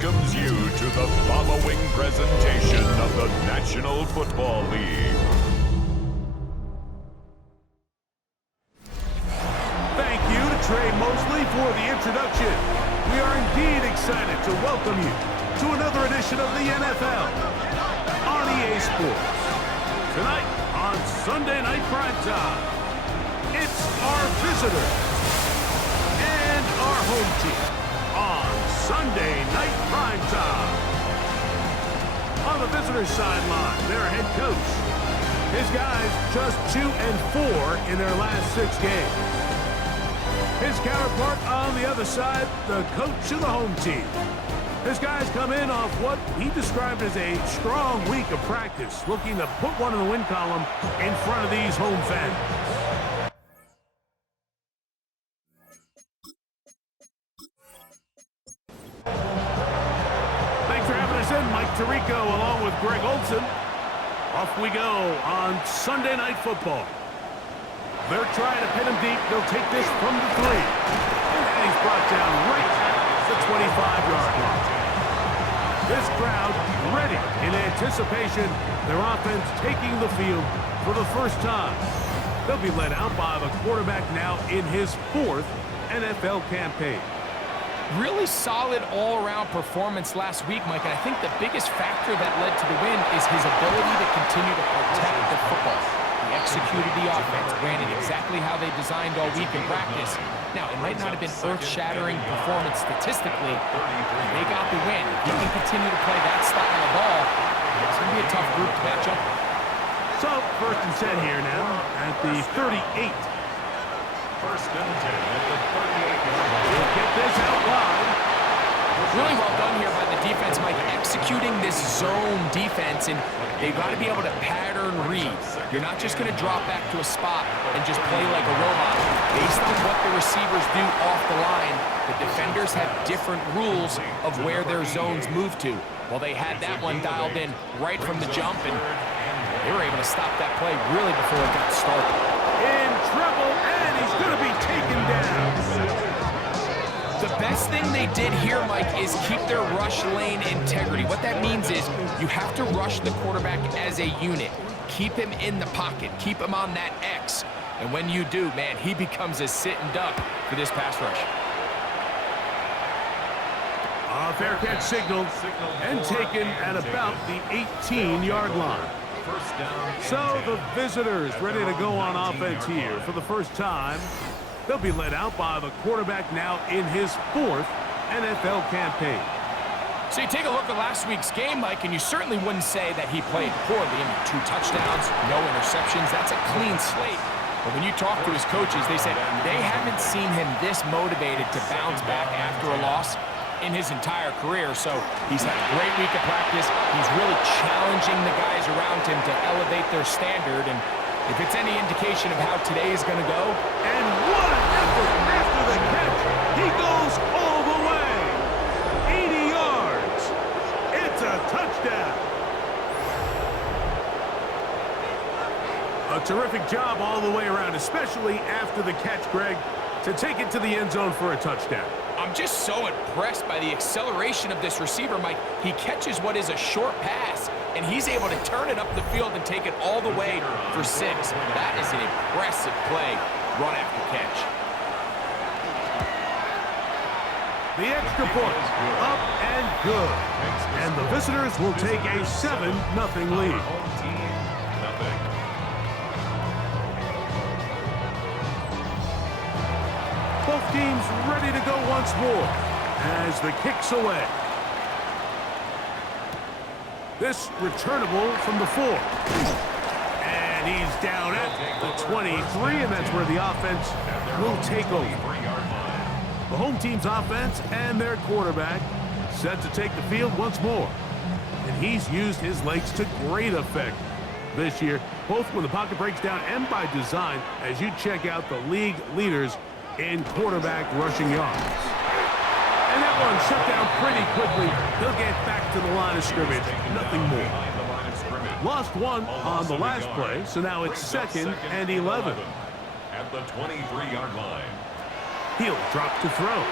welcomes you to the following presentation of the National Football League. Thank you to Trey Mosley for the introduction. We are indeed excited to welcome you to another edition of the NFL on EA Sports. Tonight on Sunday Night Primetime, it's our visitors and our home team on Sunday Night Primetime. On the visitors' sideline, their head coach. His guys just 2-4 in their last 6 games. His counterpart on the other side, the coach of the home team. His guys come in off what he described as a strong week of practice, looking to put one in the win column in front of these home fans. Thanks for having us in, Mike Tirico, along with Greg Olson. Off we go on Sunday Night Football. They're trying to pin him deep. They'll take this from the 3. And he's brought down right at the 25-yard line. This crowd ready in anticipation. Their offense taking the field for the first time. They'll be led out by the quarterback now in his 4th NFL campaign. Really solid all-around performance last week, Mike, and I think the biggest factor that led to the win is his ability to continue to protect the football. He executed the offense, ran it exactly how they designed all week in practice. Now, it might not have been earth-shattering performance statistically. They got the win. If he can continue to play that style of ball, it's going to be a tough group to match up. So, 1st and 10 here now at the 38. 1st and 10 at the 38-yard line. We'll get this out wide. Really well done here by the defense, Mike, executing this zone defense, and they've got to be able to pattern read. You're not just going to drop back to a spot and just play like a robot. Based on what the receivers do off the line, the defenders have different rules of where their zones move to. Well, they had that one dialed in right from the jump, and they were able to stop that play really before it got started. In trouble, and he's going to be taken down. The best thing they did here, Mike, is keep their rush lane integrity. What that means is you have to rush the quarterback as a unit. Keep him in the pocket. Keep him on that X. And when you do, man, he becomes a sitting duck for this pass rush. A fair catch signaled and taken at about the 18-yard line. So the visitors ready to go on offense here for the first time. They'll be led out by the quarterback now in his 4th NFL campaign. So you take a look at last week's game, Mike, and you certainly wouldn't say that he played poorly. I mean, 2 touchdowns, no interceptions. That's a clean slate. But when you talk to his coaches, they said they haven't seen him this motivated to bounce back after a loss in his entire career. So he's had a great week of practice. He's really challenging the guys around him to elevate their standard. And if it's any indication of how today is going to go. And what an effort after the catch. He goes all the way. 80 yards. It's a touchdown. A terrific job all the way around, especially after the catch, Greg, to take it to the end zone for a touchdown. I'm just so impressed by the acceleration of this receiver, Mike. He catches what is a short pass, and he's able to turn it up the field and take it all the way for 6. That is an impressive play, run after catch. The extra point, up and good. And the visitors will take a 7-0 lead. Both teams ready to go once more as the kick's away. This returnable from the 4. And he's down at the 23, and that's where the offense will take over. The home team's offense and their quarterback set to take the field once more. And he's used his legs to great effect this year, both when the pocket breaks down and by design, as you check out the league leaders in quarterback rushing yards. And that one shut down pretty quickly. He'll get back to the line of scrimmage. Nothing more. Lost one on the last play, so now it's 2nd and 11. At the 23-yard line. He'll drop to throw.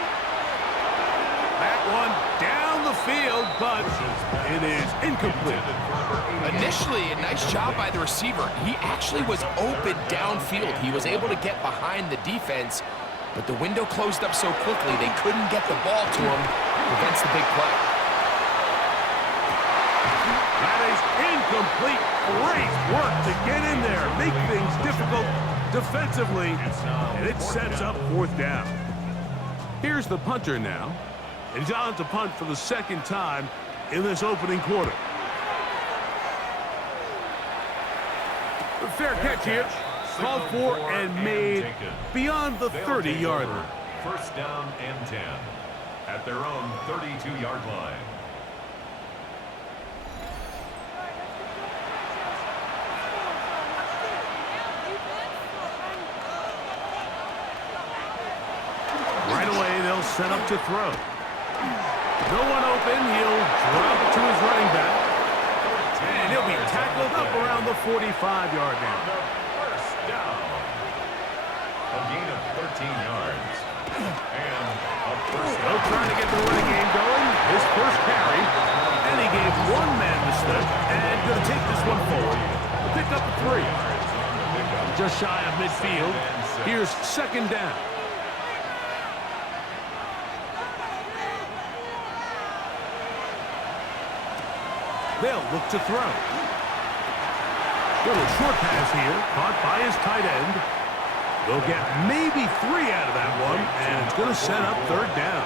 That one down the field, but it is incomplete. Initially, a nice job by the receiver. He actually was open downfield. He was able to get behind the defense, but the window closed up so quickly they couldn't get the ball to him. Prevents the big play. That is incomplete. Great work to get in there, make things difficult defensively, and it sets up 4th down. Here's the punter now. And he's on to punt for the 2nd time in this opening quarter. Fair catch here. Called for and made beyond the 30-yard line. 1st down and 10 at their own 32-yard line. Right away, they'll set up to throw. No one open. He'll drop it to his running back. And he'll be tackled up around the 45-yard line. 1st down. A gain of 13 yards. And a 1st down. They'll try to get the running game going. His first carry. And he gave one man the slip. And going to take this one forward. Pick up a 3. Just shy of midfield. Here's 2nd down. They'll look to throw. Little short pass here, caught by his tight end. They'll get maybe 3 out of that one, and it's going to set up 3rd down.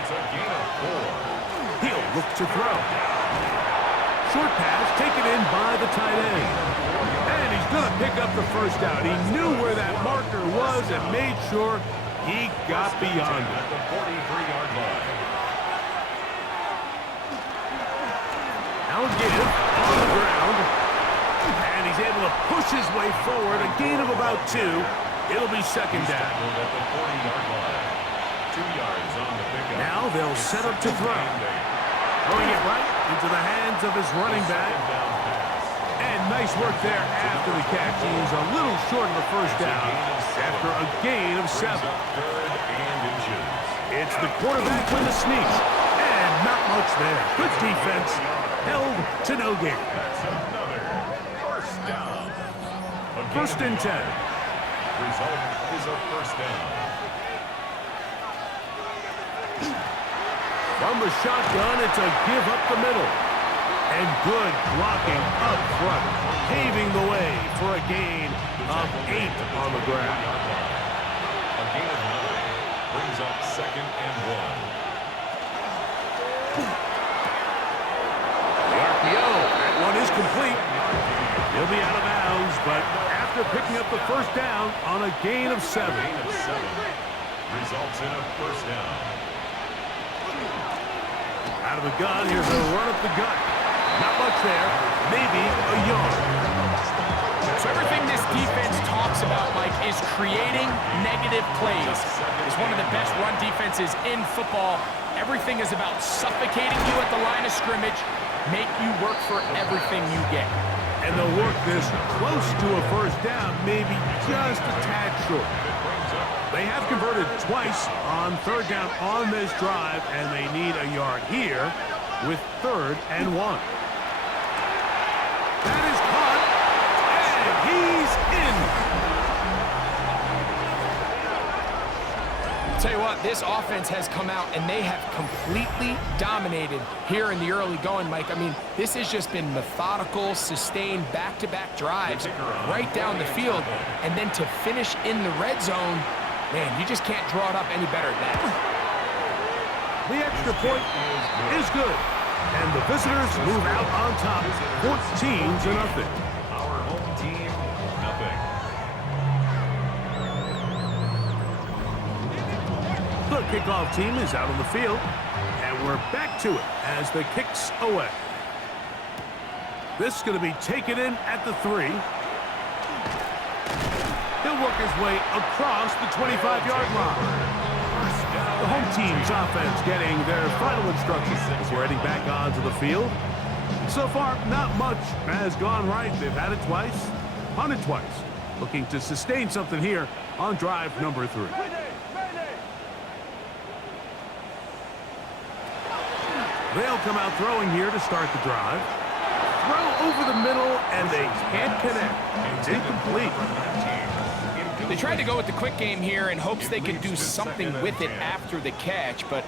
It's a gain of 4. He'll look to throw. Short pass taken in by the tight end. And he's going to pick up the 1st down. He knew where that marker was and made sure he got beyond it. At the 43-yard line. Now give on the ground. And he's able to push his way forward. A gain of about 2. It'll be 2nd down. At the 40-yard line. 2 yards on the pickup. Now they'll set up to throw. Throwing it right into the hands of his running back. And nice work there after the catch. He's a little short of the 1st down after a gain of 7. 3rd and inches. It's the quarterback with a sneak. And not much there. Good defense. Held to no gain. That's another 1st down. 1st and 10. Result is a 1st down. From the shotgun, it's a give up the middle. And good blocking up front, paving the way for a gain of 8 on the ground. A gain of 9 brings up 2nd and 1. That one is complete. He'll be out of bounds, but after picking up the 1st down on a gain of 7. Gain of 7 results in a 1st down. Out of the gun, here's a run up the gut. Not much there, maybe a yard. So everything this defense talks about, Mike, is creating negative plays. It's one of the best run defenses in football. Everything is about suffocating you at the line of scrimmage, make you work for everything you get. And they'll work this close to a 1st down, maybe just a tad short. They have converted twice on 3rd down on this drive, and they need a yard here with 3rd and 1. That is caught, and he's in. Tell you what, this offense has come out and they have completely dominated here in the early going, Mike. I mean, this has just been methodical, sustained, back-to-back drives right down the field. And then to finish in the red zone, man, you just can't draw it up any better than that. The extra point is good. And the visitors move out on top, 14-0. Our home team, nothing. The kickoff team is out on the field, and we're back to it as the kicks away. This is going to be taken in at the 3. He'll work his way across the 25-yard line. The home team's offense getting their final instructions before heading back onto the field. So far, not much has gone right. They've had it twice, punted twice. Looking to sustain something here on drive number 3. They'll come out throwing here to start the drive. Throw over the middle, and they can't connect. It's incomplete. They tried to go with the quick game here in hopes they could do something with it after the catch, but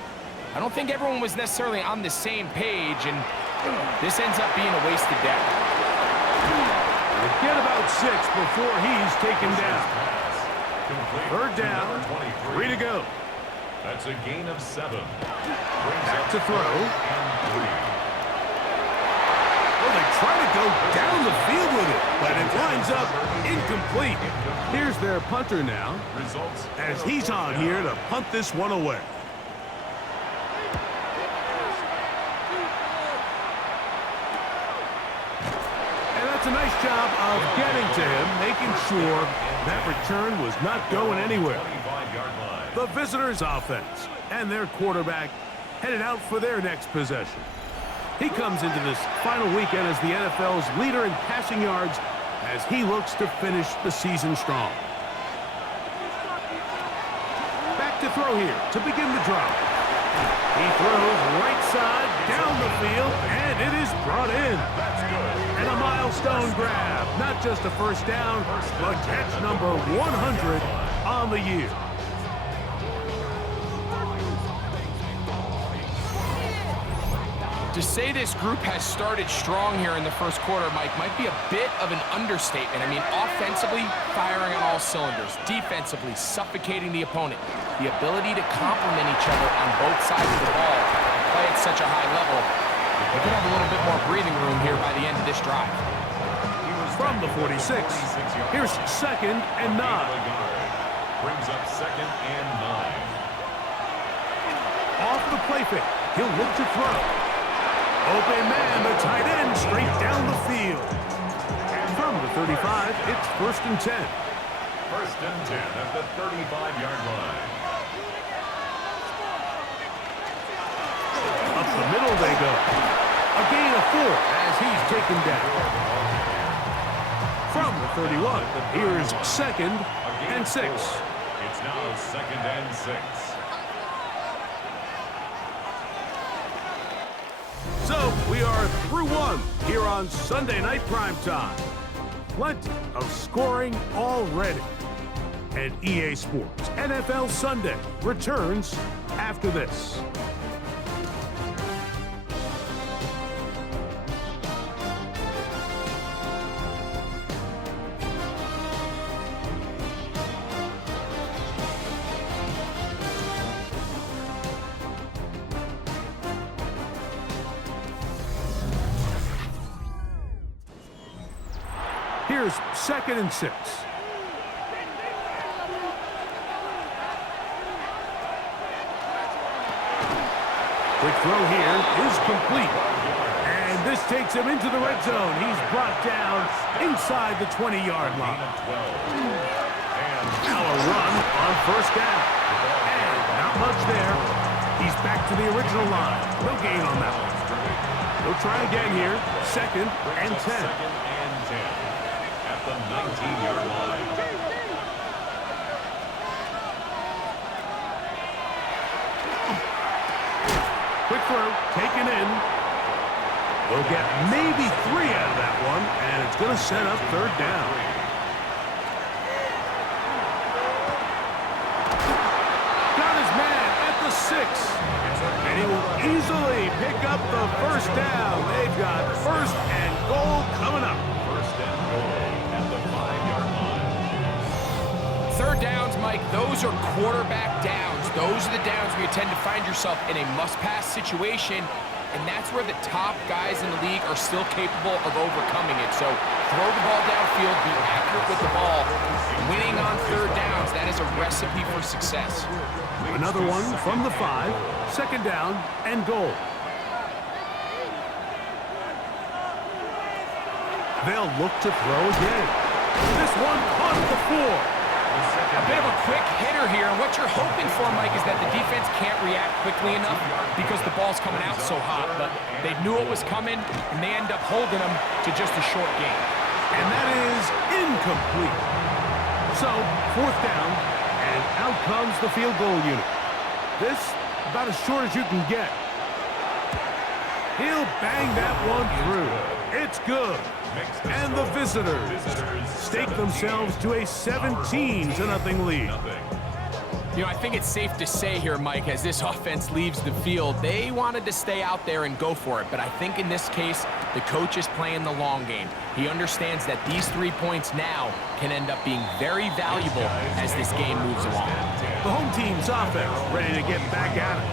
I don't think everyone was necessarily on the same page, and this ends up being a wasted down. They get about 6 before he's taken down. Third down, 3 to go. That's a gain of 7. Back to throw. Well, they try to go down the field with it, but it winds up incomplete. Here's their punter now, as he's on here to punt this one away. And that's a nice job of getting to him, making sure that return was not going anywhere. The visitors' offense and their quarterback headed out for their next possession. He comes into this final weekend as the NFL's leader in passing yards as he looks to finish the season strong. Back to throw here to begin the drive. He throws right side down the field, and it is brought in. And a milestone grab. Not just a first down, but catch number 100 on the year. To say this group has started strong here in the first quarter, Mike, might be a bit of an understatement. I mean, offensively, firing on all cylinders. Defensively, suffocating the opponent. The ability to complement each other on both sides of the ball and play at such a high level. They could have a little bit more breathing room here by the end of this drive. From the 46, here's 2nd and 9. Brings up 2nd and 9. Off the play fake, he'll look to throw. Open man, the tight end, straight down the field. From the 35, it's 1st and 10. 1st and 10 at the 35-yard line. Up the middle they go. A gain of 4 as he's taken down. From the 31, here's 2nd and 6. It's now 2nd and 6. So, we are through one here on Sunday Night Primetime. Plenty of scoring already. And EA Sports NFL Sunday returns after this. Here's 2nd and 6. Quick throw here is complete. And this takes him into the red zone. He's brought down inside the 20-yard line. Now a run on 1st down. And not much there. He's back to the original line. No gain on that one. He'll try again here. 2nd and 10. 2nd and 10 at the 19-yard line. Quick throw, taken in. We'll get maybe 3 out of that one, and it's going to set up 3rd down. Got his man at the 6. And he will easily pick up the 1st down. They've got 1st and goal coming up. 1st and goal at the 5-yard line. 3rd downs, Mike, those are quarterback downs. Those are the downs where you tend to find yourself in a must-pass situation, and that's where the top guys in the league are still capable of overcoming it. So throw the ball downfield, be accurate with the ball. Winning on 3rd downs, that is a recipe for success. Another one from the 5, 2nd down and goal. They'll look to throw again. This one caught the 4. A bit of a quick hitter here, and what you're hoping for, Mike, is that the defense can't react quickly enough because the ball's coming out so hot, but they knew it was coming, and they end up holding them to just a short gain. And that is incomplete. So, 4th down, and out comes the field goal unit. This, about as short as you can get. He'll bang that one through. It's good. And the visitors stake themselves to a 17-0 lead. You know, I think it's safe to say here, Mike, as this offense leaves the field, they wanted to stay out there and go for it. But I think in this case, the coach is playing the long game. He understands that these 3 points now can end up being very valuable as this game moves along. The home team's offense ready to get back at it.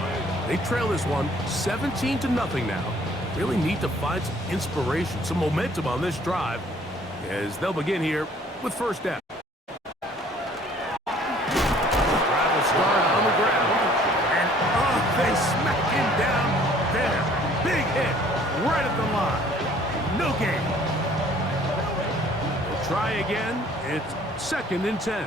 They trail this one 17-0 now. Really need to find some inspiration, some momentum on this drive as they'll begin here with first down. They smack him down there. Big hit right at the line. No gain. We'll try again. It's 2nd and 10.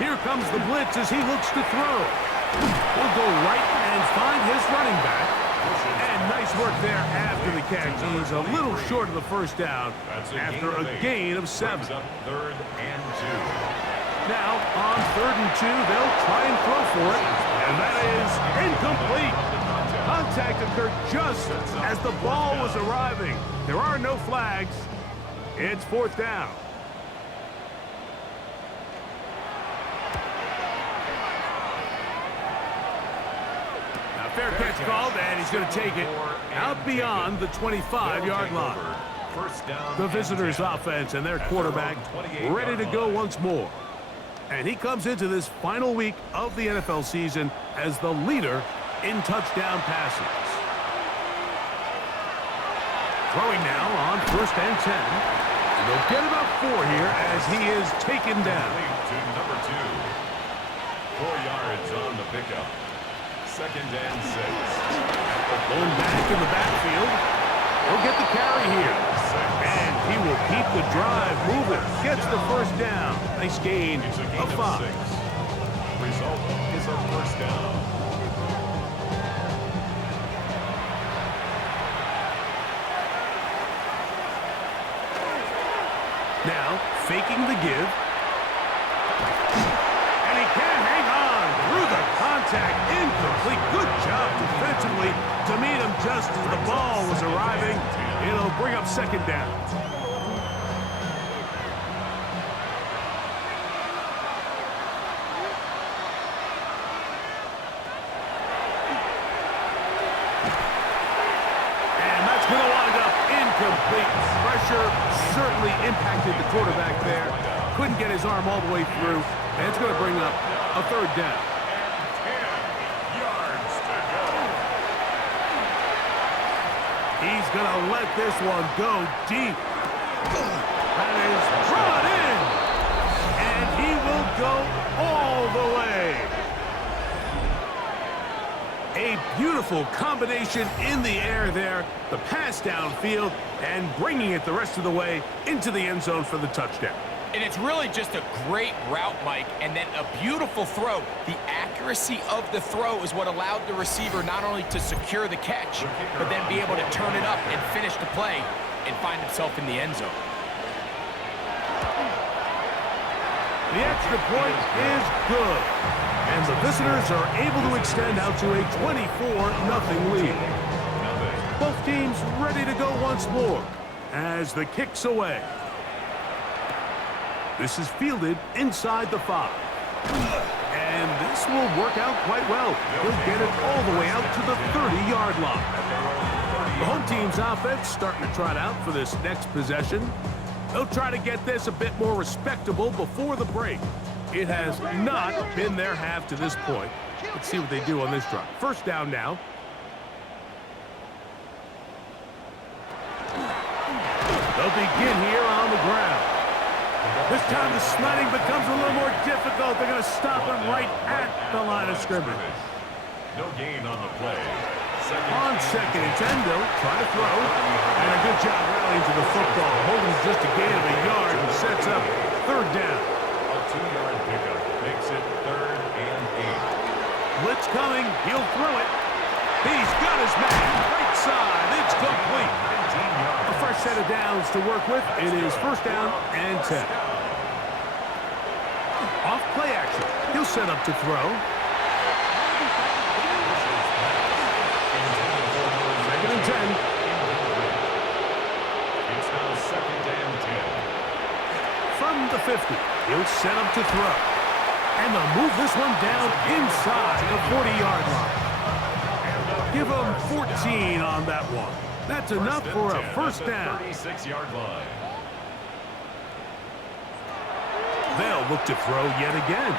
Here comes the blitz as he looks to throw. He'll go right and find his running back. And nice work there after the catch. He's a little short of the first down after a gain of 7. 3rd and 2. Now, on 3rd and 2, they'll try and throw for it, and that is incomplete. Contact occurred just as the ball was arriving. There are no flags. It's 4th down. Now, fair catch called, and he's going to take it out beyond the 25-yard line. The visitors' offense and their quarterback ready to go once more. And he comes into this final week of the NFL season as the leader in touchdown passes. Throwing now on 1st and 10. And they'll get about 4 here as he is taken down. To number 2. 4 yards on the pickup. 2nd and 6. Going back in the backfield. He'll get the carry here. And he will keep the drive moving. Gets the first down. Nice gain of 5. Result is a 1st down. Now, faking the give. And he can't hang on through the contact. Incomplete. Good job defensively to meet him just as the ball was arriving. It'll bring up 2nd down. And that's going to wind up incomplete. Pressure certainly impacted the quarterback there. Couldn't get his arm all the way through. And it's going to bring up a 3rd down. 10 yards to go. He's going to let this one go deep. That is brought in. And he will go all the way. A beautiful combination in the air there. The pass downfield and bringing it the rest of the way into the end zone for the touchdown. And it's really just a great route, Mike, and then a beautiful throw. The accuracy of the throw is what allowed the receiver not only to secure the catch, but then be able to turn it up and finish the play and find himself in the end zone. The extra point is good. And the visitors are able to extend out to a 24-0 lead. Both teams ready to go once more as the kick's away. This is fielded inside the 5. And this will work out quite well. He'll get it all the way out to the 30-yard line. The home team's offense starting to trot out for this next possession. They'll try to get this a bit more respectable before the break. It has not been their half to this point. Let's see what they do on this drive. 1st down now. They'll begin here on the ground. This time the sledding becomes a little more difficult. They're going to stop him right at the line of scrimmage. No gain on the play. On 2nd and 10, they'll try to throw. And a good job rallying to the football. Holding just a gain of a yard and sets up 3rd down. A 2-yard pickup makes it 3rd and 8. Blitz coming. He'll throw it. He's got his man. Right side. It's complete. A fresh set of downs to work with. It is 1st down and 10. Off play action. He'll set up to throw. 10. It's now 2nd and 10. From the 50, he'll set up to throw. And they'll move this one down inside the 40-yard line. Give them 14 on that one. That's enough for a first down. 36-yard line. They'll look to throw yet again.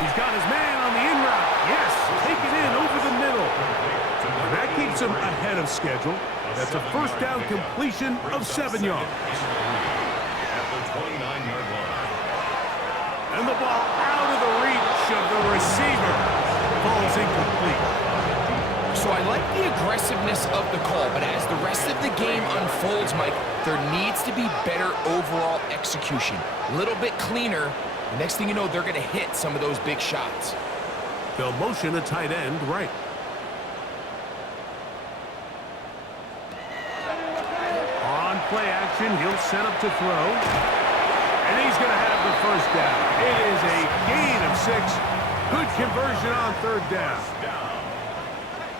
He's got his man on the in route. Yes, take it in over the middle. And that keeps him ahead of schedule. That's a first down completion of 7 yards. At the 29-yard line. And the ball out of the reach of the receiver. Ball's incomplete. So I like the aggressiveness of the call, but as the rest of the game unfolds, Mike, there needs to be better overall execution. A little bit cleaner. The next thing you know, they're going to hit some of those big shots. They'll motion a tight end right. On play action, he'll set up to throw. And he's going to have the first down. It is a gain of 6. Good conversion on third down.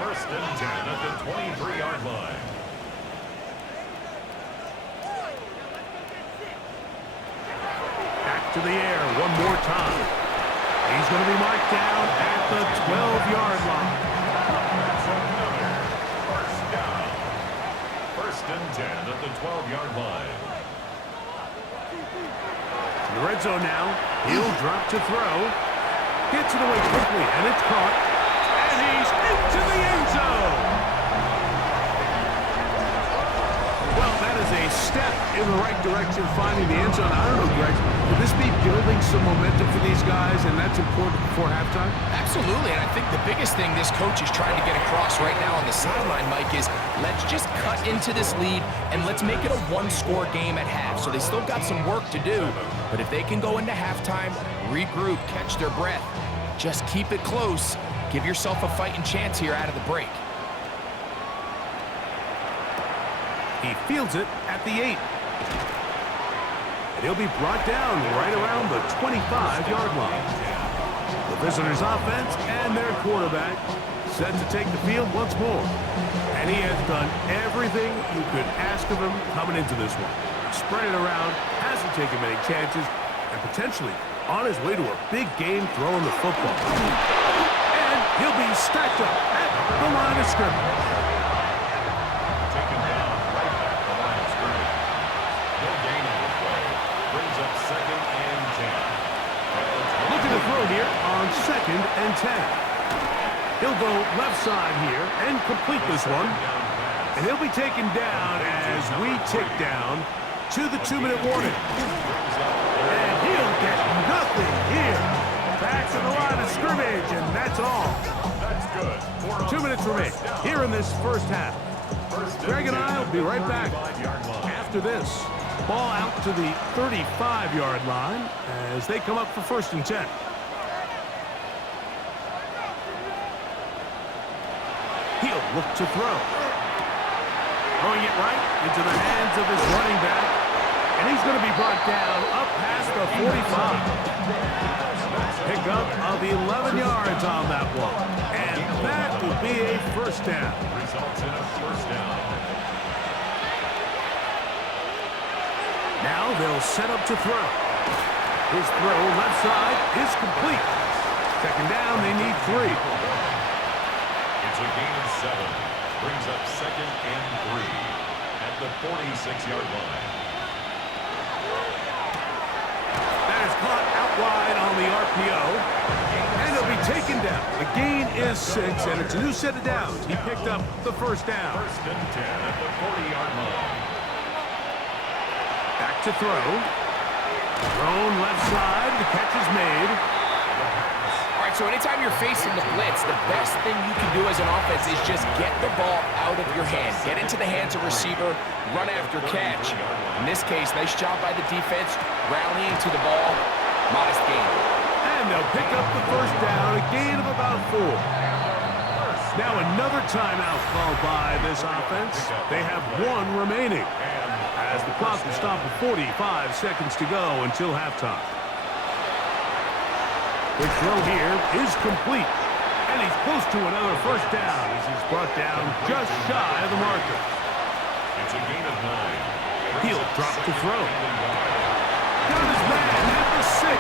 First and 10 at the 23-yard line. Back to the air one more time. He's going to be marked down at the 12-yard line. First down. First and 10 at the 12-yard line. In the red zone now. He'll drop to throw. Gets it away quickly, and it's caught. And he's into the end zone. Well, that is a step in the right direction, finding the end zone. I don't know, Greg. Could this be building some momentum for these guys, and that's important before halftime? Absolutely, and I think the biggest thing this coach is trying to get across right now on the sideline, Mike, is let's just cut into this lead and let's make it a one-score game at half. So they still got some work to do, but if they can go into halftime, regroup, catch their breath, just keep it close, give yourself a fighting chance here out of the break. He fields it at the 8. And he'll be brought down right around the 25-yard line. The visitors' offense and their quarterback set to take the field once more. And he has done everything you could ask of him coming into this one. Spread it around, hasn't taken many chances, and potentially on his way to a big game throwing the football. And he'll be stacked up at the line of scrimmage. Taken down right at the line of scrimmage. No gain on the play. Brings up 2nd and 10. Looking to throw here on 2nd and 10. He'll go left side here and complete this one. And he'll be taken down as we tick down to the 2-minute warning. And he'll get nothing here. Back to the line of scrimmage, and that's all. That's good. 2 minutes remain here in this first half. Greg and I will be right back after this. Ball out to the 35-yard line as they come up for 1st and 10. He'll look to throw. Throwing it right into the hands of his running back. And he's going to be brought down up past the 45. Pickup of 11 yards on that one. And that will be a first down. Results in a first down. Now they'll set up to throw. His throw left side is complete. 2nd down, they need 3. It's a gain of 7. Brings up 2nd and 3 at the 46-yard line. That is caught out wide on the RPO. And he'll be taken down. The gain is 6, and it's a new set of downs. He picked up the first down. First and 10 at the 40-yard line. Back to throw. Thrown left side. The catch is made. All right, so anytime you're facing the blitz, the best thing you can do as an offense is just get the ball out of your hand. Get into the hands of receiver, run after catch. In this case, nice job by the defense, rallying to the ball. Modest gain. And they'll pick up the first down, a gain of about 4. Now another timeout called by this offense. They have 1 remaining as the clock will stop at 45 seconds to go until halftime. The throw here is complete. And he's close to another first down as he's brought down just shy of the marker. It's a gain of 9. He'll drop to throw. Got his man at the 6.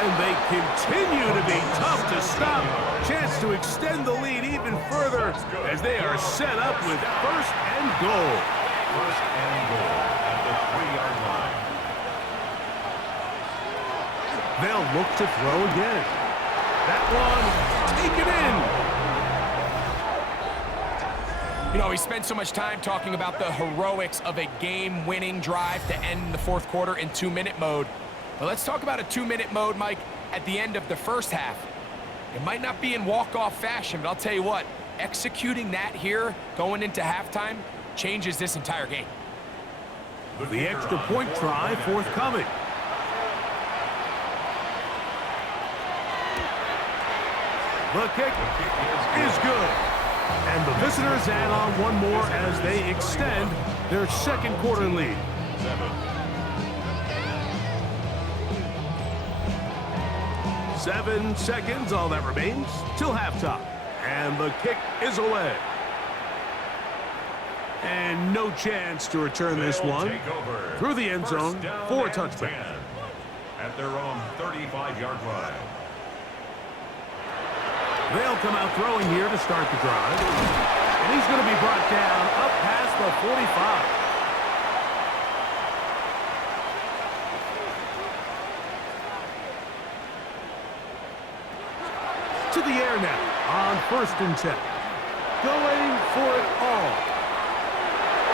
And they continue to be tough to stop. Chance to extend the lead even further as they are set up with first and goal. First and goal at the 3-yard line. They'll look to throw again. That one taken in. You know, we spent so much time talking about the heroics of a game-winning drive to end the fourth quarter in 2-minute mode. But let's talk about a 2-minute mode, Mike, at the end of the first half. It might not be in walk-off fashion, but I'll tell you what, executing that here going into halftime changes this entire game. The extra point try forthcoming. The kick is good. And the visitors add on one more as they extend their second quarter lead. 7 seconds, all that remains, till halftime. And the kick is away. And no chance to return this one through the end zone for a touchback. At their own 35-yard line. They'll come out throwing here to start the drive. And he's going to be brought down up past the 45. To the air now on 1st and 10. Going for it all.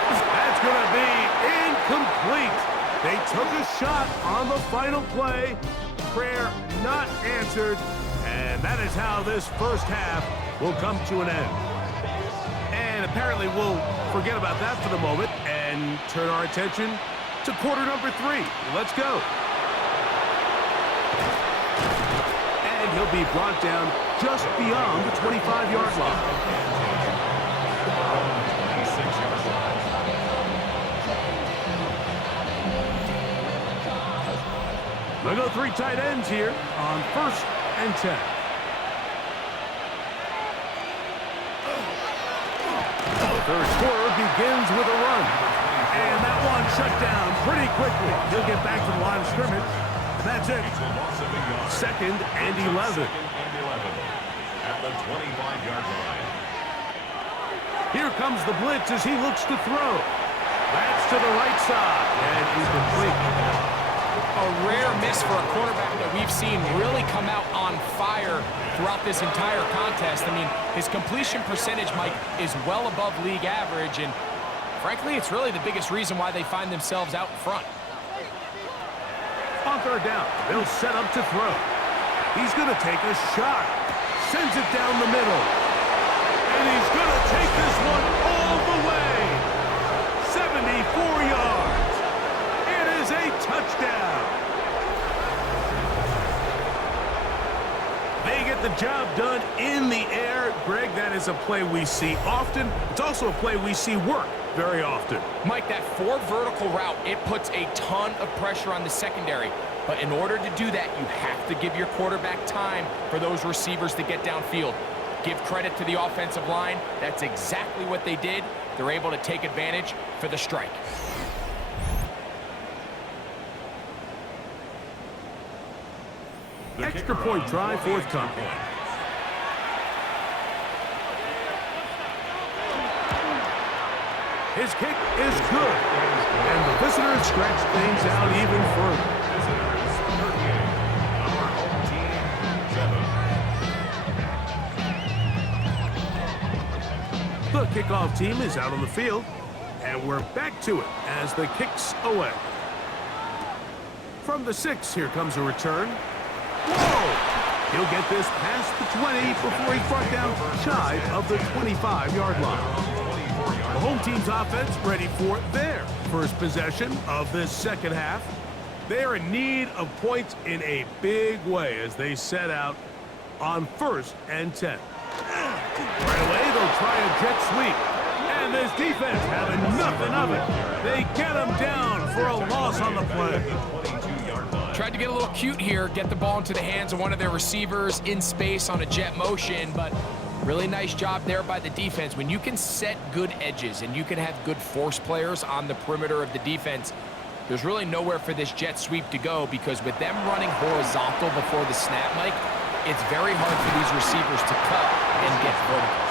That's going to be incomplete. They took a shot on the final play. Prayer not answered. And that is how this first half will come to an end. And apparently we'll forget about that for the moment and turn our attention to quarter number 3. Let's go. And he'll be brought down just beyond the 25-yard line. 26-yard line. They'll go 3 tight ends here on 1st and 10. The third quarter begins with a run. And that one shut down pretty quickly. He'll get back to the line of scrimmage. That's it. 2nd and 11. At the 25-yard line. Here comes the blitz as he looks to throw. That's to the right side. And incomplete. A rare miss for a quarterback that we've seen really come out on fire throughout this entire contest. I mean, his completion percentage, Mike, is well above league average, and frankly, it's really the biggest reason why they find themselves out in front. On 3rd down, they'll set up to throw. He's going to take a shot. Sends it down the middle. And he's going to take this one all the way. 74 yards. It is a touchdown. They get the job done in the air. Greg, that is a play we see often. It's also a play we see work very often. Mike, that 4 vertical route, it puts a ton of pressure on the secondary. But in order to do that, you have to give your quarterback time for those receivers to get downfield. Give credit to the offensive line. That's exactly what they did. They're able to take advantage for the strike. Extra point try forthcoming. His kick is good. And the visitors stretch things out even further. The kickoff team is out on the field, and we're back to it as the kick's away. From the 6, here comes a return. Whoa! He'll get this past the 20 before he's brought down shy of the 25-yard line. The home team's offense ready for their first possession of this second half. They're in need of points in a big way as they set out on 1st and 10. Right away, they'll try a jet sweep. And this defense having nothing of it. They get him down for a loss on the play. Tried to get a little cute here, get the ball into the hands of one of their receivers in space on a jet motion, but really nice job there by the defense. When you can set good edges and you can have good force players on the perimeter of the defense, there's really nowhere for this jet sweep to go, because with them running horizontal before the snap, Mike, it's very hard for these receivers to cut and get vertical.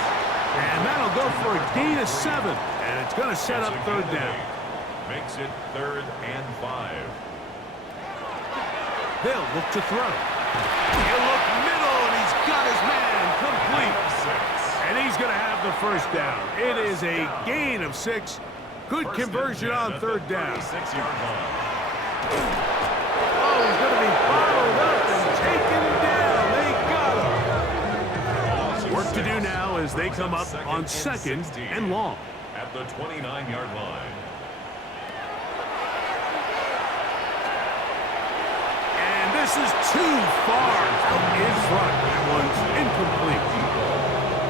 And that'll go for a gain of 7, and it's going to set up third down. Makes it 3rd and 5. They'll look to throw. He'll look middle, and he's got his man complete. And he's going to have the first down. It is a gain of 6. Good conversion on third down. 6-yard line. Oh, he's going to be followed up and taken down. They got him. Work to do now as they come up on 2nd and long. At the 29-yard line. This is too far out in front. That one's incomplete.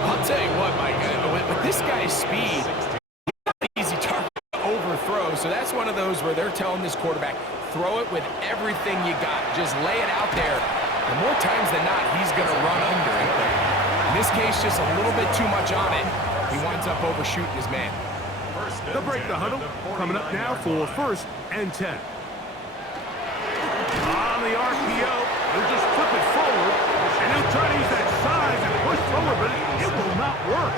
I'll tell you what, Mike, with this guy's speed, he's not an easy target to overthrow. So that's one of those where they're telling this quarterback, throw it with everything you got. Just lay it out there. And more times than not, he's going to run under it. But in this case, just a little bit too much on it. He winds up overshooting his man. They'll break the huddle. Coming up now for 1st and 10. On the RPO, he'll just flip it forward, and he'll try to use that size and push forward, but it will not work.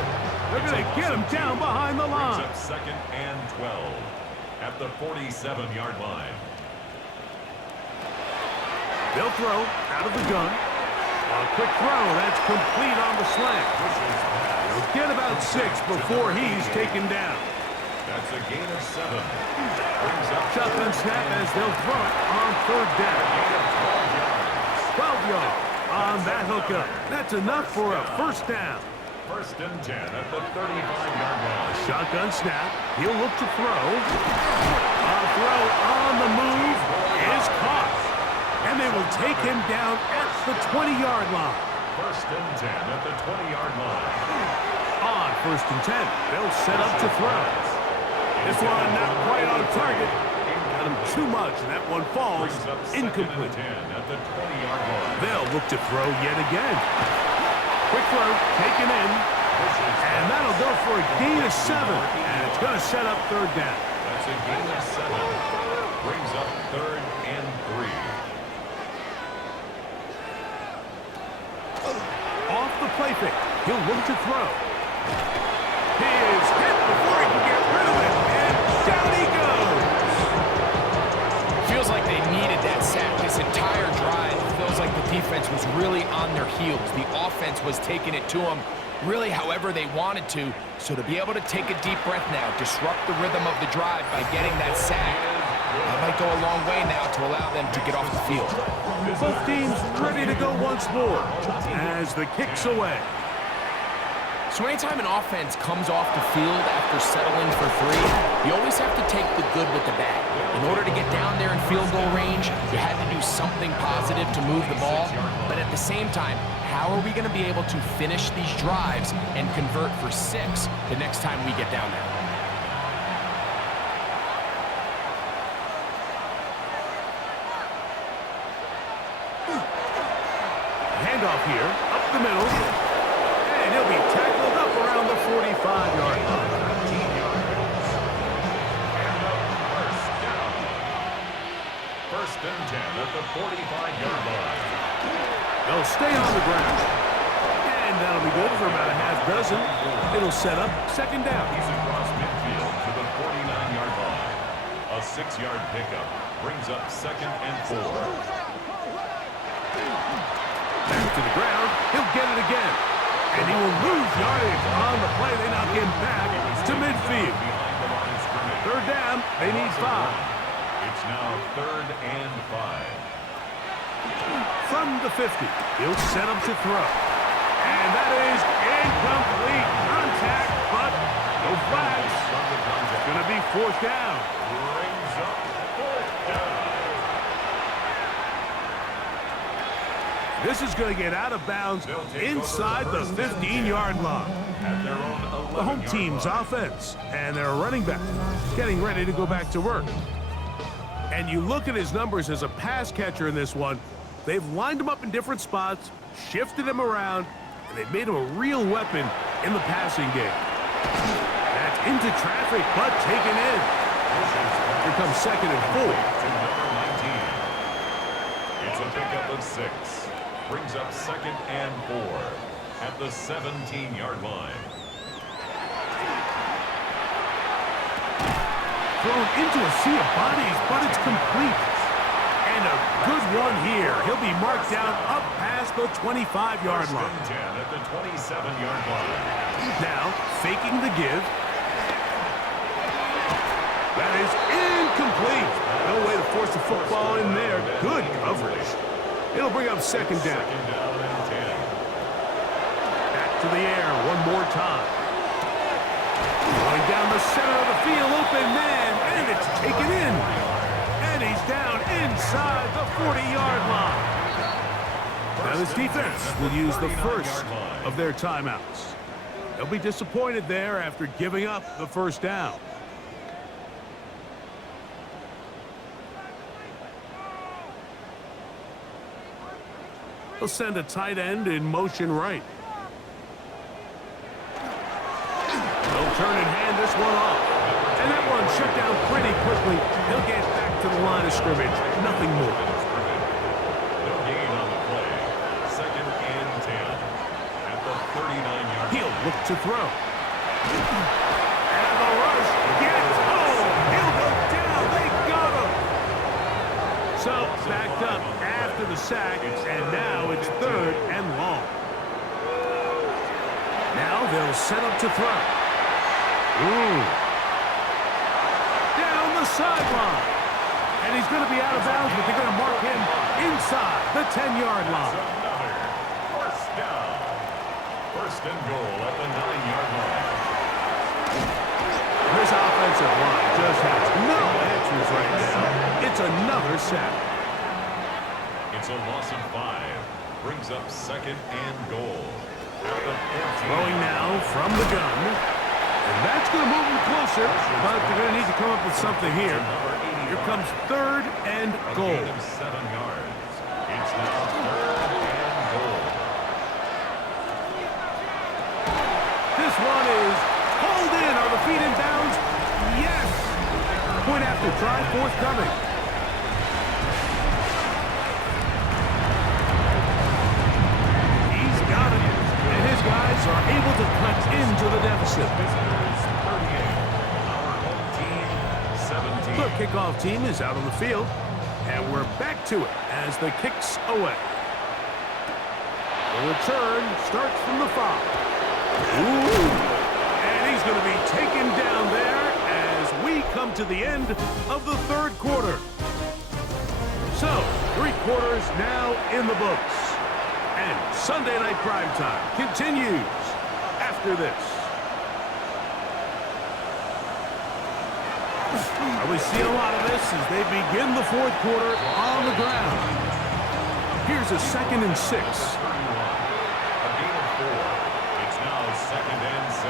They're going to get him down behind the line. 2nd and 12 at the 47-yard line. They'll throw out of the gun. A quick throw, that's complete on the slant. He'll get about 6 before he's taken down. That's a gain of 7. Brings up Shotgun snap as they'll throw it on third down. 12 yards on that hookup. That's enough for a first down. 1st and 10 at the 35-yard line. Shotgun snap. He'll look to throw. A throw on the move is caught. And they will take him down at the 20-yard line. 1st and 10 at the 20-yard line. On 1st and 10, they'll set up to throw. This one not quite on target. Got him too much, and that one falls incomplete. At the 20-yard line. They'll look to throw yet again. Quick throw, taken in. And that'll go for a gain of 7. And it's going to set up third down. That's a gain of 7. Brings up 3rd and 3. Off the play fake. He'll look to throw. He is hit before he can get rid of it. And down he goes. Feels like they needed that sack this entire drive. It feels like the defense was really on their heels. The offense was taking it to them really however they wanted to. So to be able to take a deep breath now, disrupt the rhythm of the drive by getting that sack, that might go a long way now to allow them to get off the field. Both teams ready to go once more as the kick's away. So anytime an offense comes off the field after settling for 3, you always have to take the good with the bad. In order to get down there in field goal range, you had to do something positive to move the ball. But at the same time, how are we going to be able to finish these drives and convert for 6 the next time we get down there? Handoff here, up the middle. And he'll be tackled up around the 45-yard line. First and 10 at the 45-yard line. They'll stay on the ground. And that'll be good for about a half dozen. It'll set up 2nd down. He's across midfield to the 49-yard line. A 6-yard pickup brings up 2nd and 4. Back to the ground. He'll get it again. And he will lose yardage on the play. They knock him back to midfield. Behind the line of scrimmage. 3rd down. They need 5. It's now 3rd and 5. From the 50, he'll set him to throw. And that is incomplete contact, but no flags. It's going to be 4th down. Brings up 4th down. This is going to get out of bounds inside the 15-yard line. At their own The home 11-yard team's line. offense and their running back getting ready to go back to work. And you look at his numbers as a pass catcher in this one. They've lined him up in different spots, shifted him around, and they've made him a real weapon in the passing game. That's into traffic, but taken in. Here comes 2nd and 4. To number 19. It's a pickup of 6. Brings up 2nd and 4 at the 17-yard line. Thrown into a sea of bodies, but it's complete. And a good one here. He'll be marked down up past the 25-yard line. 10 at the 27-yard line. Now, faking the give. That is incomplete. No way to force the football in there. Good coverage. It'll bring up 2nd down. 2nd down and 10. Back to the air one more time. Going down the center of the field, open man, and it's taken in. And he's down inside the 40-yard line. Now this defense will use the first of their timeouts. They'll be disappointed there after giving up the first down. They'll send a tight end in motion right. They'll turn and hand this one off. And that one shut down pretty quickly. He'll get back to the line of scrimmage. Nothing more. No gain on the play. 2nd and 10 at the 39-yard line. He'll look to throw. And the rush gets home. He'll go down. They got him. So backed up after the sack, and now it's 3rd and long. Now they'll set up to throw. Down the sideline. And he's going to be out of bounds, but they're going to mark him inside the 10-yard line. Another first down. 1st and goal at the 9-yard line. This offensive line just has no answers right now. It's another sack. It's a loss of 5. Brings up 2nd and goal at the 14. Throwing now from the gun. And that's going to move them closer, but they're going to need to come up with something here. Here comes 3rd and goal. A gain of 7 yards. It's now 3rd and goal. This one is pulled in. Are the feet in bounds? Yes. Point after try forthcoming. He's got it. And his guys are able to cut into the deficit. Visitors 38. Our home team 17. The kickoff team is out on the field. And we're back to it as the kick's away. The return starts from the 5. And he's going to be taken down there as we come to the end of the 3rd quarter. So, 3 quarters now in the books. And Sunday Night Primetime continues after this. We see a lot of this as they begin the 4th quarter on the ground. Here's a 2nd and 6. A gain of 4. It's now 2nd and 6.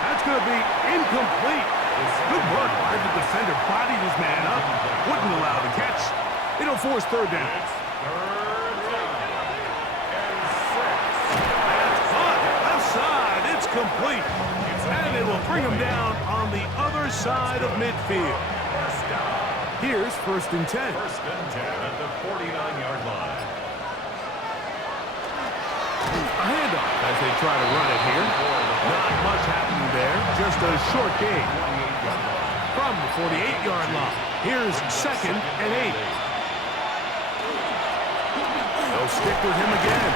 That's going to be incomplete. Good work by the defender. Bodied his man up. Wouldn't allow the catch. It'll force 3rd down. It's 3rd down and 6. That's caught. Left side. It's complete. And it will bring him down on the other side of midfield. First down. Here's 1st and 10. 1st and 10 at the 49-yard line. A handoff as they try to run it here. Not much happening there. Just a short gain. From the 48-yard line. Here's 2nd and 8. They'll stick with him again.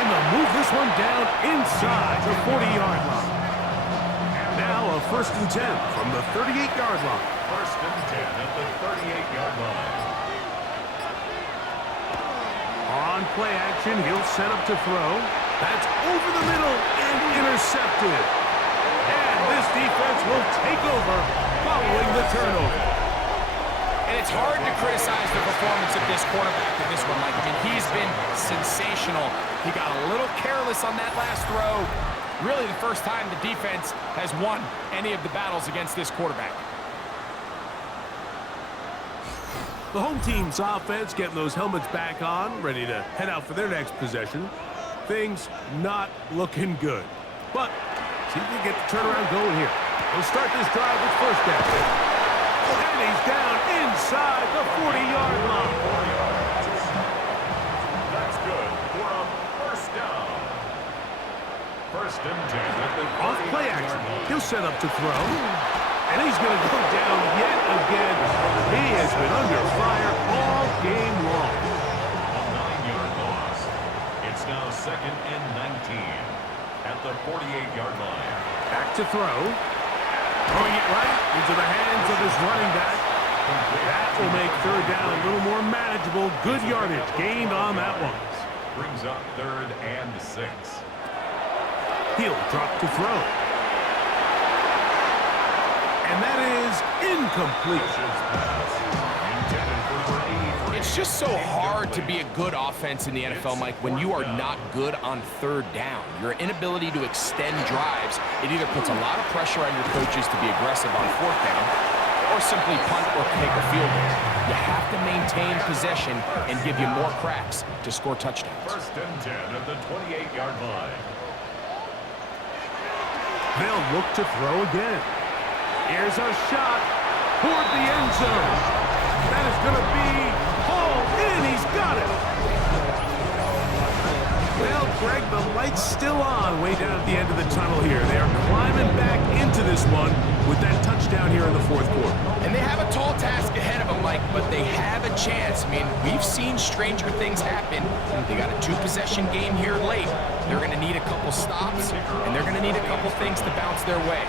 And they'll move this one down inside the 40-yard line. Now a 1st and 10 from the 38-yard line. 1st and 10 at the 38-yard line. On play action, he'll set up to throw. That's over the middle and intercepted. And this defense will take over following the turnover. And it's hard to criticize the performance of this quarterback in this one, Mike. I mean, he's been sensational. He got a little careless on that last throw. Really the first time the defense has won any of the battles against this quarterback. The home team's offense getting those helmets back on, ready to head out for their next possession. Things not looking good. But see if they get the turnaround going here. They'll start this drive with first down. And he's down inside the 40-yard line. That's good for a first down. First and 10. Off play action. He'll set up to throw. And he's going to go down yet again. He has been under fire all game long. A 9-yard loss. It's now second and 19 at the 48-yard line. Back to throw. Throwing it right into the hands of his running back. That will make third down a little more manageable. Good yardage gained on that one. Brings up third and 6. He'll drop to throw. And that is incomplete. It's just so hard to be a good offense in the NFL, Mike, when you are not good on third down. Your inability to extend drives, it either puts a lot of pressure on your coaches to be aggressive on fourth down or simply punt or take a field goal. You have to maintain possession and give you more cracks to score touchdowns. First and 10 at the 28-yard line. They'll look to throw again. Here's a shot toward the end zone. That is going to be hauled in. He's got it. Well, Greg, the light's still on way down at the end of the tunnel here. They are climbing back into this one with that touchdown here in the fourth quarter. And they have a tall task ahead of them, Mike, but they have a chance. I mean, we've seen stranger things happen. They got a two-possession game here late. They're going to need a couple stops, and they're going to need a couple things to bounce their way.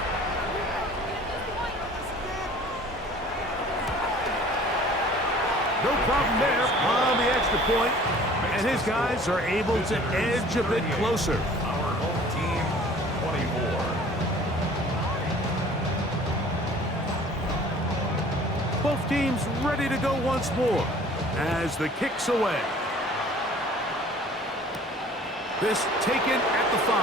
No problem there on the extra point, and his guys are able to edge a bit closer. Our home team, 24. Both teams ready to go once more as the kick's away. This taken at the 5.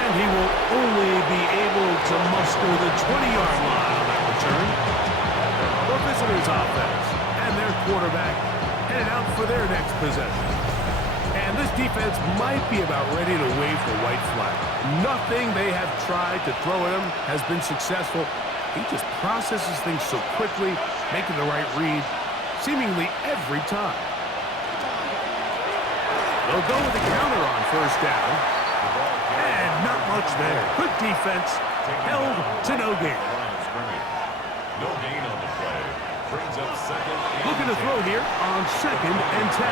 And he will only be able to muster the 20-yard line on that return. The visitors' offense and their quarterback headed out for their next possession. And this defense might be about ready to wave the white flag. Nothing they have tried to throw at him has been successful. He just processes things so quickly, making the right read seemingly every time. They'll go with the counter on first down. And not much there. Good defense. Held to no gain. No gain on the play. Brings up second. Looking to throw here on second and 10.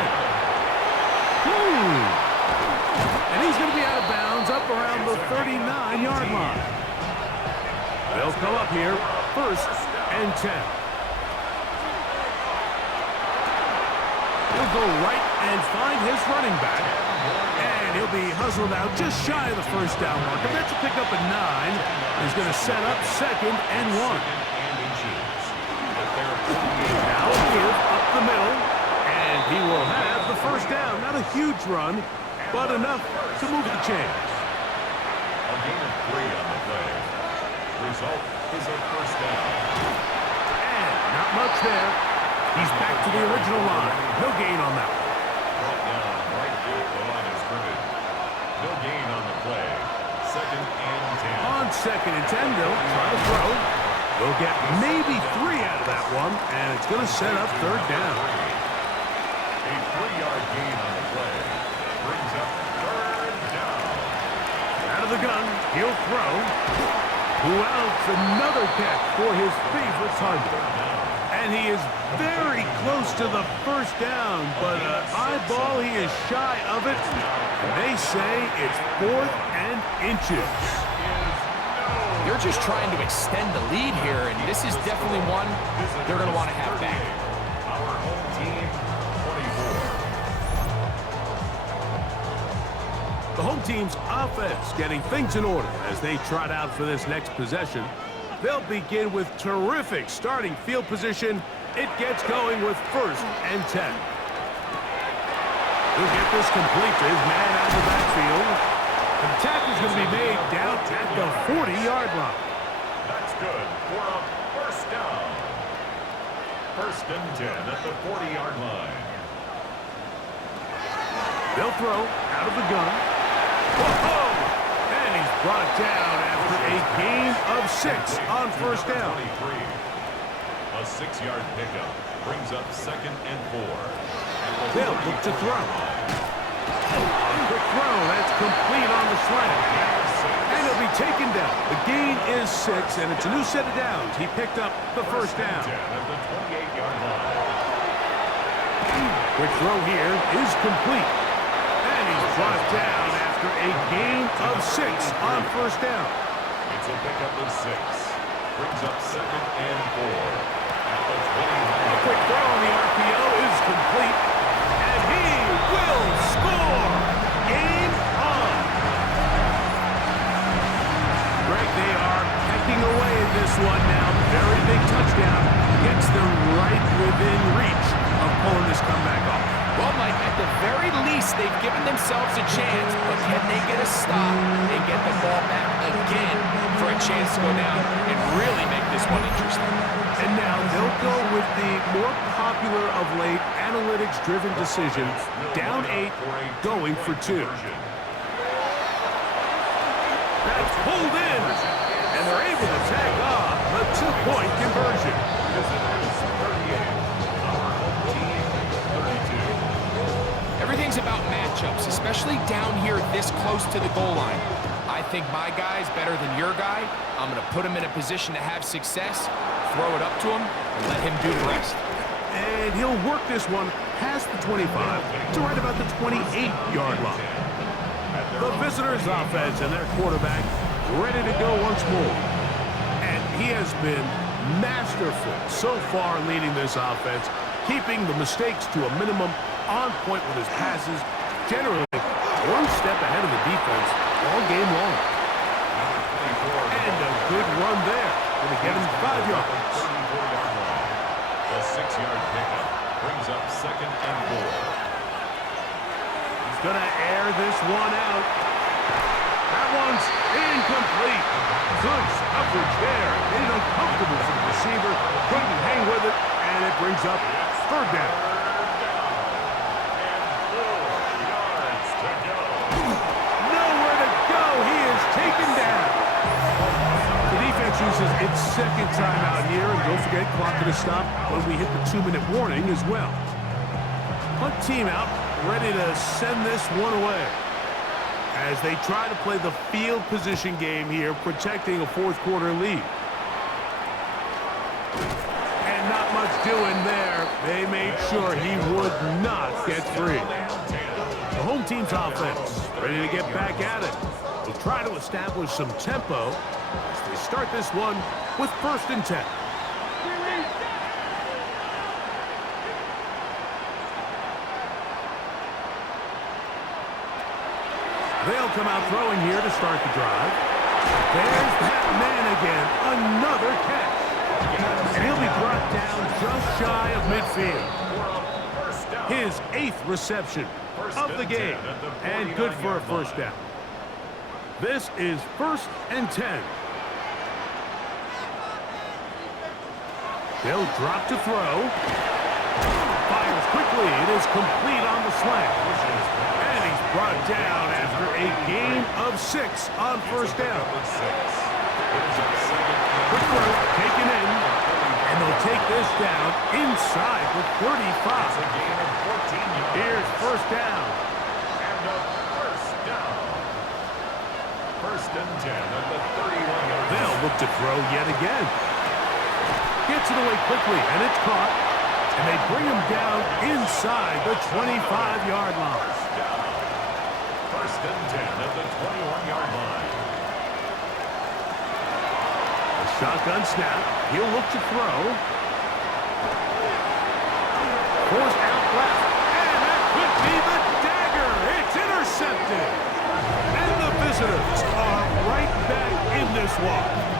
And he's going to be out of bounds up around the 39-yard line. They'll come up here, first and 10. He'll go right and find his running back. And he'll be hustled out just shy of the first down marker. That's a pick up at 9. He's going to set up second and 1. Now a give up the middle. And he will have the first down. Not a huge run, but enough to move the chains. A gain of 3 on the play. Result is a first down. And not much there. He's back to the original line. No gain on that one. Brought down right at the line of scrimmage. No gain on the play. Second and 10. On second and 10, they'll try to throw. They'll get maybe 3 out of that one, and it's going to set up third down. A 3-yard gain on the play. Brings up third down. Out of the gun, he'll throw. Who else? Another catch for his favorite target. And he is very close to the first down, but eyeball, he is shy of it. And they say it's 4th and inches. They're just trying to extend the lead here, and this is definitely one they're going to want to have back. Our home team, 24. The home team's offense getting things in order as they trot out for this next possession. They'll begin with terrific starting field position. It gets going with 1st and 10. He'll get this complete to his man out of the backfield. The tackle is going to be made down at the 40-yard line. That's good for a first down. 1st and 10 at the 40-yard line. They'll throw out of the gun. Whoa! And he's brought down after a gain of 6 on 1st down. A 6-yard pickup brings up 2nd and 4. They'll look to throw. A quick throw, that's complete on the slant. And he'll be taken down. The gain is 6, and it's a new set of downs. He picked up the 1st down. At the 28-yard line. Quick throw here is complete. And he's brought down after a gain of 6 on 1st down. It's a pickup of 6. Brings up 2nd and 4. At the 29. A quick throw on the RPO is complete. And he will score. Game on. Greg, they are pecking away at this one now. Very big touchdown. Gets them right within reach of pulling this comeback off. Well, Mike, at the very least, they've given themselves a chance, but can they get a stop and get the ball back again for a chance to go down and really make this one interesting? And now they'll go with the more popular of late analytics-driven decision, down 8, going for 2. That's pulled in, and they're able to tag on the 2-point conversion. Everything's about matchups, especially down here this close to the goal line. I think my guy's better than your guy. I'm going to put him in a position to have success, throw it up to him, and let him do the rest. And he'll work this one past the 25 to right about the 28-yard line. The visitors' offense and their quarterback ready to go once more. And he has been masterful so far leading this offense, keeping the mistakes to a minimum, on point with his passes, generally one step ahead of the defense all game long. And a good run there. Going to get him 5 yards. A 6-yard pickup brings up 2nd and 4. He's going to air this one out. That one's incomplete. Good coverage there. Made it uncomfortable for the receiver. Couldn't hang with it, and it brings up 3rd down. Uses its 2nd time out here, and don't forget, clock to stop when we hit the 2-minute warning as well. Punt team out, ready to send this one away as they try to play the field position game here, protecting a 4th quarter lead. And not much doing there. They made sure he would not get free. The home team's offense ready to get back at it. They'll try to establish some tempo. They start this one with 1st and 10. They'll come out throwing here to start the drive. There's that man again. Another catch. And he'll be brought down just shy of midfield. His 8th reception of the game. And good for a 1st down. This is 1st and 10. They'll drop to throw. Fires quickly. It is complete on the slant. And he's brought down after a gain of 6 on 1st down. Quick throw taken in. And they'll take this down inside the 35. Here's 1st down. And a 1st down. 1st and 10 at the 31-yard line. They'll look to throw yet again. Gets it away quickly, and it's caught. And they bring him down inside the 25-yard line. 1st and 10 at the 21-yard line. A shotgun snap. He'll look to throw. Forced out left. And that could be the dagger. It's intercepted. And the visitors are right back in this one.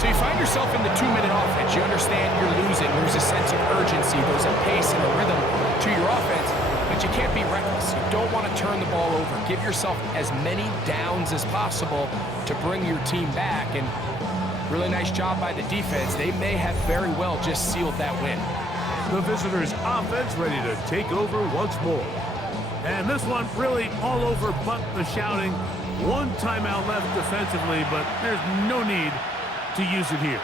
So you find yourself in the 2-minute offense. You understand you're losing. There's a sense of urgency. There's a pace and a rhythm to your offense. But you can't be reckless. You don't want to turn the ball over. Give yourself as many downs as possible to bring your team back. And really nice job by the defense. They may have very well just sealed that win. The visitors' offense ready to take over once more. And this one really all over but the shouting. One timeout left defensively, but there's no need to use it here.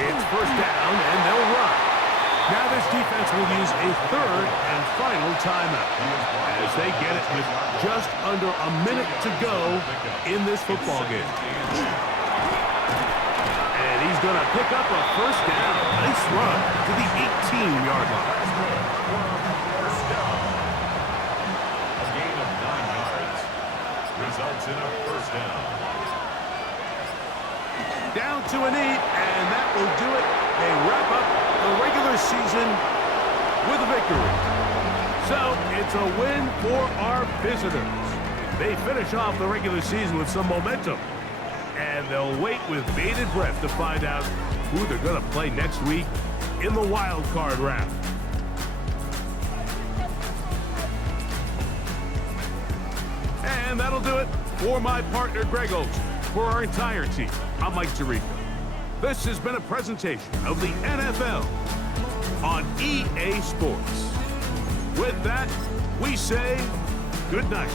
It's first down, and they'll run. Now this defense will use a third and final timeout as they get it with just under a minute to go in this football game. And he's going to pick up a first down. Nice run to the 18-yard line. First down. A gain of 9 yards results in a first down. Down to an 8, and that will do it. They wrap up the regular season with a victory. So it's a win for our visitors. They finish off the regular season with some momentum. And they'll wait with bated breath to find out who they're going to play next week in the wild card round. And that'll do it for my partner, Greg Olson. For our entire team, I'm Mike Tirico. This has been a presentation of the NFL on EA Sports. With that, we say good night.